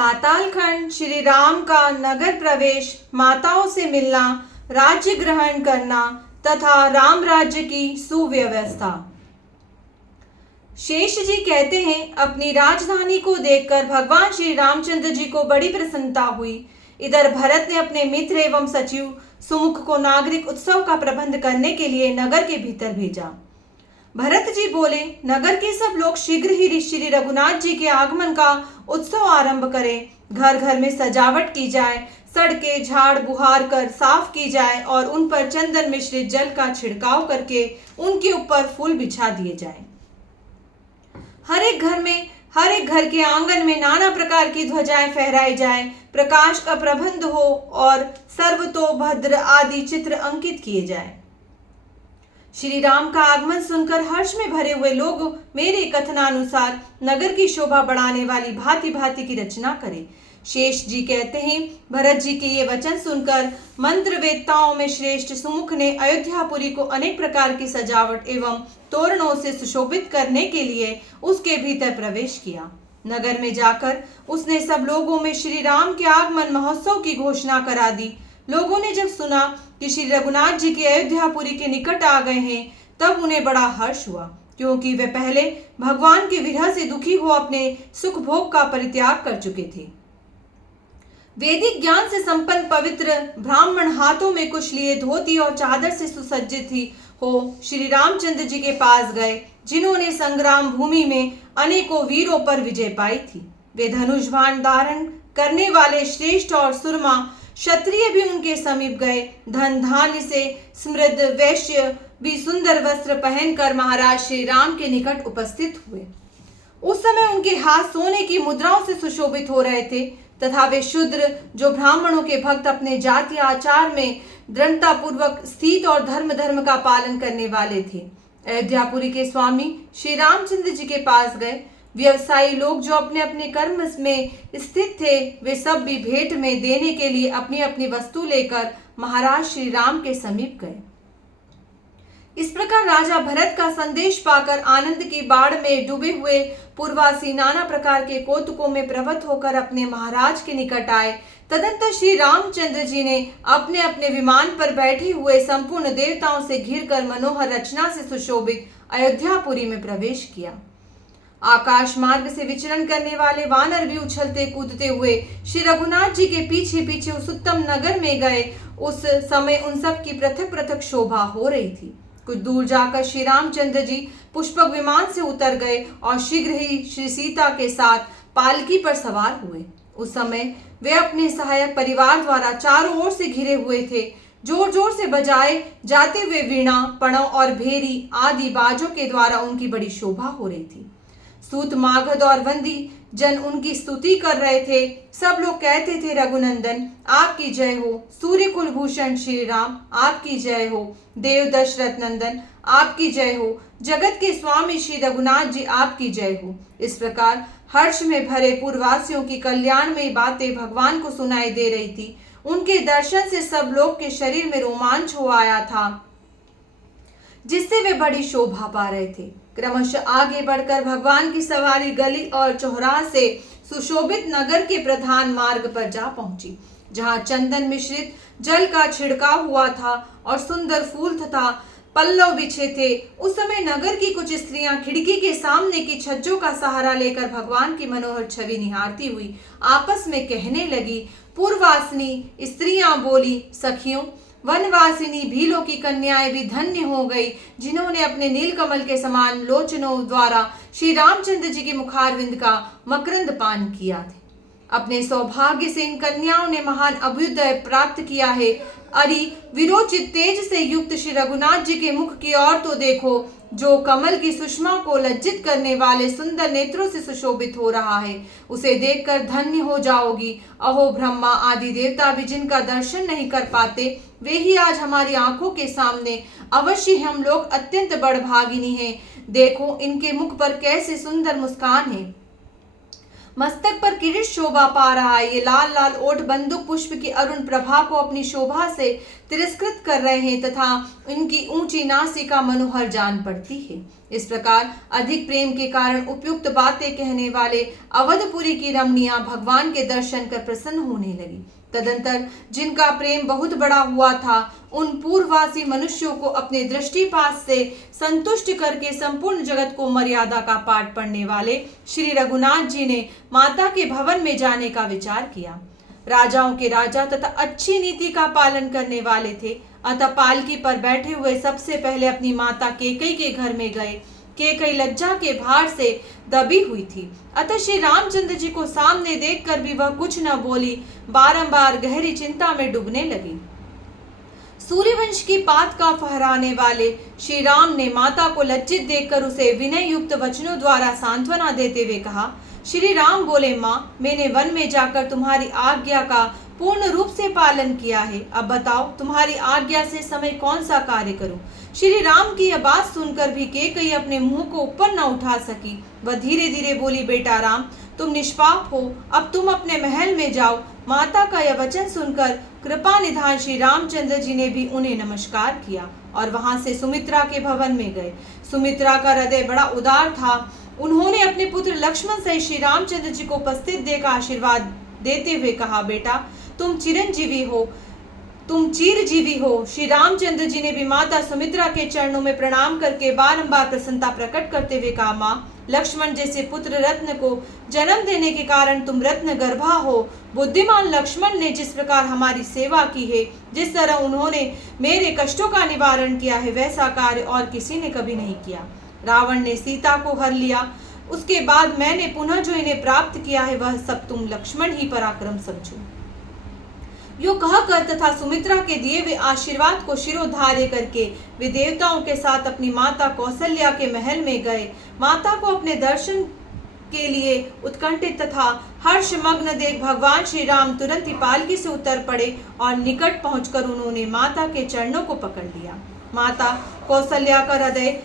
पातालखंड श्री राम का नगर प्रवेश, माताओं से मिलना, राज्य ग्रहण करना तथा राम राज्य की सुव्यवस्था। शेष जी कहते हैं, अपनी राजधानी को देखकर भगवान श्री रामचंद्र जी को बड़ी प्रसन्नता हुई। इधर भरत ने अपने मित्र एवं सचिव सुमुख को नागरिक उत्सव का प्रबंध करने के लिए नगर के भीतर भेजा। भरत जी बोले, नगर के सब लोग शीघ्र ही श्री रघुनाथ जी के आगमन का उत्सव आरंभ करें। घर घर में सजावट की जाए, सड़कें झाड़ बुहार कर साफ की जाए और उन पर चंदन मिश्रित जल का छिड़काव करके उनके ऊपर फूल बिछा दिए जाए। हर एक घर के आंगन में नाना प्रकार की ध्वजाएं फहराई जाए, प्रकाश का प्रबंध हो और सर्वतोभद्र आदि चित्र अंकित किए जाए। श्री राम का आगमन सुनकर हर्ष में भरे हुए लोग मेरे कथनानुसार नगर की शोभा बढ़ाने वाली भांति भांति की रचना करें। शेष जी कहते हैं, भरत जी के ये वचन सुनकर मंत्र वेत्ताओं में श्रेष्ठ सुमुख ने अयोध्यापुरी को अनेक प्रकार की सजावट एवं तोरणों से सुशोभित करने के लिए उसके भीतर प्रवेश किया। नगर में जाकर उसने सब लोगों में श्री राम के आगमन महोत्सव की घोषणा करा दी। लोगों ने जब सुना कि श्री रघुनाथ जी के अयोध्यापुरी के निकट आ गए हैं, तब उन्हें बड़ा हर्ष हुआ, क्योंकि वे पहले भगवान के विरह से दुखी हो अपने सुख भोग का परित्याग कर चुके थे। वैदिक ज्ञान से संपन्न पवित्र ब्राह्मण हाथों में कुछ लिए धोती और चादर से सुसज्जित ही हो श्री रामचंद्र जी के पास गए, जिन्होंने संग्राम भूमि में अनेकों वीरों पर विजय पाई थी। वे धनुष बाण धारण करने वाले श्रेष्ठ और सुरमा क्षत्रिय भी उनके समीप गए। धन धान्य से समृद्ध वैश्य भी सुंदर वस्त्र पहनकर महाराज श्री राम के निकट उपस्थित हुए। उस समय उनके हाथ सोने की मुद्राओं से सुशोभित हो रहे थे तथा वे शूद्र, जो ब्राह्मणों के भक्त, अपने जातीय आचार में दृढ़ता पूर्वक स्थित और धर्म का पालन करने वाले थे। अयोध्यापुरी के स्वामी श्री रामचंद्र जी के पास गए। व्यवसायी लोग जो अपने अपने कर्म में स्थित थे, वे सब भी भेंट में देने के लिए अपनी अपनी वस्तु लेकर महाराज श्री राम के समीप गए। इस प्रकार राजा भरत का संदेश पाकर आनंद की बाढ़ में डूबे हुए पूर्ववासी नाना प्रकार के कौतुकों में प्रवृत्त होकर अपने महाराज के निकट आए। तदंतर श्री रामचंद्र जी ने अपने अपने विमान पर बैठे हुए संपूर्ण देवताओं से घिरकर मनोहर रचना से सुशोभित अयोध्यापुरी में प्रवेश किया। आकाश मार्ग से विचरण करने वाले वानर भी उछलते कूदते हुए श्री रघुनाथ जी के पीछे पीछे उस उत्तम नगर में गए। उस समय उन सब की पृथक पृथक शोभा हो रही थी। कुछ दूर जाकर श्री रामचंद्र जी पुष्पक विमान से उतर गए और शीघ्र ही श्री सीता के साथ पालकी पर सवार हुए। उस समय वे अपने सहायक परिवार द्वारा चारों ओर से घिरे हुए थे। जोर जोर से बजाए जाते हुए वीणा, पणव और भेरी आदि बाजों के द्वारा उनकी बड़ी शोभा हो रही थी। सूत, मागध और वंदी जन उनकी स्तुति कर रहे थे। सब लोग कहते थे, रघुनंदन आपकी जय हो, सूर्य कुलभूषण श्री राम आपकी जय हो, देव दशरथ नंदन आपकी जय हो, जगत के स्वामी श्री रघुनाथ जी आपकी जय हो। इस प्रकार हर्ष में भरे पूर्ववासियों की कल्याणमयी बातें भगवान को सुनाई दे रही थी। उनके दर्शन से सब लोग के शरीर में रोमांच हो आया था, जिससे वे बड़ी शोभा पा रहे थे। क्रमशः आगे बढ़कर भगवान की सवारी गली और चौराहे से सुशोभित नगर के प्रधान मार्ग पर जा पहुंची, जहां चंदन मिश्रित जल का छिड़काव हुआ था और सुंदर फूल तथा पल्लव बिछे थे। उस समय नगर की कुछ स्त्रियां खिड़की के सामने की छज्जों का सहारा लेकर भगवान की मनोहर छवि निहारती हुई आपस में कहने लगी। पूर्ववासिनी स्त्रियां बोली, सखियों, वनवासिनी भीलों की कन्याएं भी धन्य हो गई, जिन्होंने अपने नीलकमल के समान लोचनों द्वारा श्री रामचंद्र जी के मुखारविंद का मकरंद पान किया थे। अपने सौभाग्य से इन कन्याओं ने महान अभ्युदय प्राप्त किया है। अरि विरोचित तेज से युक्त श्री रघुनाथ जी के मुख की ओर तो देखो, जो कमल की सुषमा को लज्जित करने वाले सुंदर नेत्रों से सुशोभित हो रहा है। उसे देखकर धन्य हो जाओगी। अहो, ब्रह्मा आदि देवता भी जिनका दर्शन नहीं कर पाते, वे ही आज हमारी आंखों के सामने। अवश्य हम लोग अत्यंत बड़भागिनी हैं। देखो, इनके मुख पर कैसे सुंदर मुस्कान है। मस्तक पर किरीट शोभा पा रहा है। ये लाल लाल ओठ बंदूक पुष्प की अरुण प्रभा को अपनी शोभा से तिरस्कृत कर रहे हैं तथा इनकी ऊंची नासिका मनोहर जान पड़ती है। इस प्रकार अधिक प्रेम के कारण उपयुक्त बातें कहने वाले अवधपुरी की रमणियां भगवान के दर्शन कर प्रसन्न होने लगी। तदंतर जिनका प्रेम बहुत बड़ा हुआ था, उन पूर्ववासी मनुष्यों को अपने दृष्टिपात से संतुष्ट करके संपूर्ण जगत को मर्यादा का पाठ पढ़ने वाले श्री रघुनाथ जी ने माता के भवन में जाने का विचार किया। राजाओं के राजा तथा अच्छी नीति का पालन करने वाले थे, अतः पालकी पर बैठे हुए सबसे पहले अपनी माता केकई के घर में गए। केकई लज्जा के भार से दबी हुई थी, अतः श्री रामचंद्र जी को सामने देखकर भी वह कुछ न बोली, बारंबार गहरी चिंता में डूबने लगी। सूर्यवंश की पात का फहराने वाले श्री राम ने माता को लज्जित देखकर उसे विनय युक्त वचनों द्वारा सांत्वना देते हुए कहा। श्री राम बोले, माँ, मैंने वन में जाकर तुम्हारी आज्ञा का पूर्ण रूप से पालन किया है। अब बताओ, तुम्हारी आज्ञा से समय कौन सा कार्य करूं? श्री राम की यह बात सुनकर भी केकई अपने मुंह को ऊपर न उठा सकी। वह धीरे धीरे बोली, बेटा राम, तुम निष्पाप हो, अब तुम अपने महल में जाओ। माता का यह वचन सुनकर कृपा निधान श्री रामचंद्र जी ने भी उन्हें नमस्कार किया और वहां से सुमित्रा के भवन में गए। सुमित्रा का हृदय बड़ा उदार था। उन्होंने अपने पुत्र लक्ष्मण सहित श्री रामचंद्र जी को उपस्थित देकर आशीर्वाद देते हुए कहा, बेटा, तुम चिरंजीवी हो, तुम चिरजीवी हो। श्री रामचंद्र जी ने भी माता सुमित्रा के चरणों में प्रणाम करके बारंबार प्रसन्नता प्रकट करते हुए कहा, माँ, लक्ष्मण जैसे पुत्र रत्न को जन्म देने के कारण तुम रत्न गर्भा हो। बुद्धिमान लक्ष्मण ने जिस प्रकार हमारी सेवा की है, जिस तरह उन्होंने मेरे कष्टों का निवारण किया है, वैसा कार्य और किसी ने कभी नहीं किया। रावण ने सीता को हर लिया, उसके बाद मैंने पुनः जो इन्हें प्राप्त किया है, वह सब तुम लक्ष्मण ही पराक्रम समझो। यो कहकर तथा सुमित्रा के दिए हुए आशीर्वाद को शिरोधार्य करके वे देवताओं के साथ अपनी माता कौशल्या के महल में गए। माता को अपने दर्शन के लिए उत्कंठित तथा हर्षमग्न देख भगवान श्री राम तुरंत ही पालकी से उतर पड़े और निकट पहुंचकर उन्होंने माता के चरणों को पकड़ लिया। माता कौशल्या का हृदय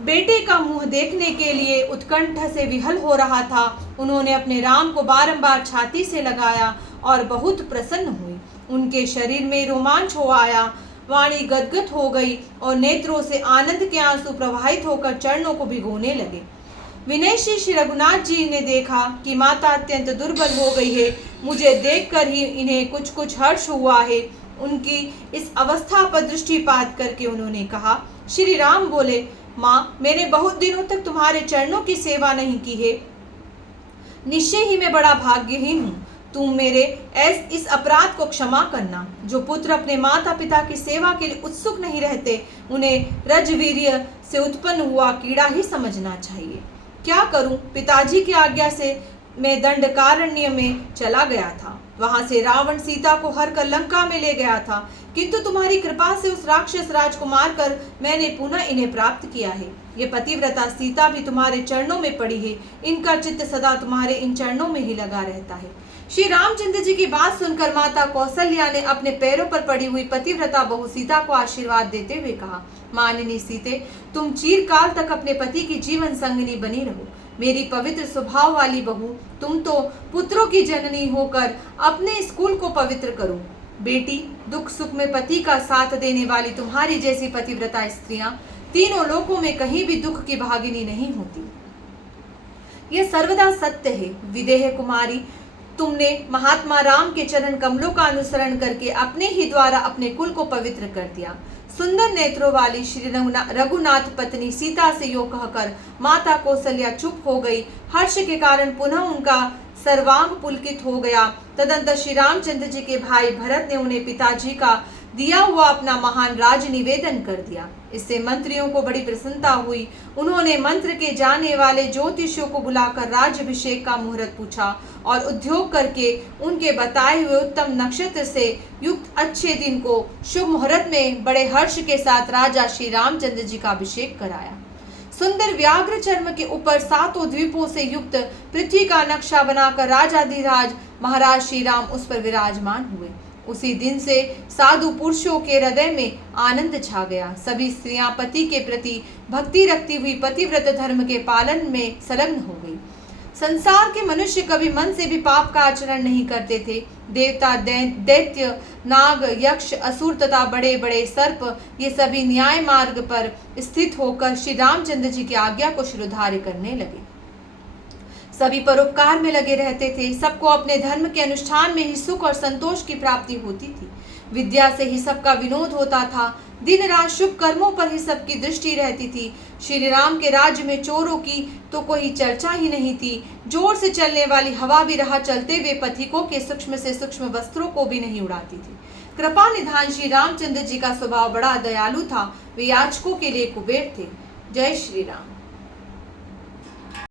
बेटे का मुंह देखने के लिए उत्कंठ से विहल हो रहा था। उन्होंने अपने राम को बारंबार छाती से लगाया और बहुत प्रसन्न हुई। उनके शरीर में रोमांच हो आया, वाणी गदगद हो गई और नेत्रों से आनंद के आंसू प्रवाहित होकर चरणों को भिगोने लगे। विनयशी श्री रघुनाथ जी ने देखा कि माता अत्यंत दुर्बल हो गई है। मुझे देखकर ही इन्हें कुछ कुछ हर्ष हुआ है। उनकी इस अवस्था पर दृष्टिपात करके उन्होंने कहा। श्री राम बोले, माँ, मैंने बहुत दिनों तक तुम्हारे चरणों की सेवा नहीं की है। निश्चय ही मैं बड़ा भाग्यहीन हूँ। तुम मेरे इस अपराध को क्षमा करना। जो पुत्र अपने माता पिता की सेवा के लिए उत्सुक नहीं रहते, उन्हें रजवीर्य से उत्पन्न हुआ कीड़ा ही समझना चाहिए। क्या करूं? पिताजी की आज्ञा से मैं दंडकारण्य में चला गया था। वहां से रावण सीता को हर कर लंका में ले गया था, किंतु तुम्हारी कृपा से उस राक्षस राज को मारकर मैंने पुनः इन्हें प्राप्त किया है। ये पतिव्रता सीता भी तुम्हारे चरणों में पड़ी है। इनका चित्त सदा तुम्हारे इन चरणों में ही लगा रहता है। श्री रामचंद्र जी की बात सुनकर माता कौशल्या ने अपने पैरों पर पड़ी हुई पतिव्रता बहू सीता को आशीर्वाद देते हुए कहा, मानिनी सीते, तुम चिरकाल तक अपने पति की जीवन संगिनी बनी रहो। मेरी पवित्र स्वभाव वाली बहू, तुम तो पुत्रों की जननी होकर अपने स्कूल को पवित्र करो। बेटी, दुख सुख में पति का साथ देने वाली तुम्हारी जैसी पतिव्रता स्त्रियां तीनों लोकों में कहीं भी दुख की भागिनी नहीं होती। यह सर्वदा सत्य है। विदेह कुमारी, तुमने महात्मा राम के चरण कमलों का अनुसरण करके अपने ही द्वारा अपने कुल को पवित्र कर दिया। सुंदर नेत्रों वाली श्री रघुनाथ पत्नी सीता से यो कहकर माता कौशल्या चुप हो गई। हर्ष के कारण पुनः उनका सर्वांग पुलकित हो गया। तदंतर श्री रामचंद्र जी के भाई भरत ने उन्हें पिताजी का दिया हुआ अपना महान राज निवेदन कर दिया। इससे मंत्रियों को बड़ी प्रसन्नता हुई। उन्होंने मंत्र के जाने वाले ज्योतिषियों को बुलाकर राज्याभिषेक का मुहूर्त पूछा और उद्योग करके उनके बताए हुए उत्तम नक्षत्र से युक्त अच्छे दिन को शुभ मुहूर्त में बड़े हर्ष के साथ राजा श्री रामचंद्र जी का अभिषेक कराया। सुंदर व्याघ्र चर्म के ऊपर सातों द्वीपों से युक्त पृथ्वी का नक्शा बनाकर राजाधिराज महाराज श्री राम उस पर विराजमान हुए। उसी दिन से साधु पुरुषों के हृदय में आनंद छा गया। सभी स्त्रियां पति के प्रति भक्ति रखती हुई पतिव्रत धर्म के पालन में संलग्न हो गई। संसार के मनुष्य कभी मन से भी पाप का आचरण नहीं करते थे। देवता, दैत्य, नाग, यक्ष, असुर तथा बड़े बड़े सर्प ये सभी न्याय मार्ग पर स्थित होकर श्री रामचंद्र जी की आज्ञा को शिरोधार्य करने लगे। सभी परोपकार में लगे रहते थे। सबको अपने धर्म के अनुष्ठान में ही सुख और संतोष की प्राप्ति होती थी। विद्या से ही सबका विनोद होता था। दिन रात शुभ कर्मों पर ही सबकी दृष्टि रहती थी। श्री राम के राज्य में चोरों की तो कोई चर्चा ही नहीं थी। जोर से चलने वाली हवा भी राह चलते हुए पथिकों के सूक्ष्म से सूक्ष्म वस्त्रों को भी नहीं उड़ाती थी। कृपा निधान श्री रामचंद्र जी का स्वभाव बड़ा दयालु था। वे याचकों के लिए कुबेर थे। जय श्री राम।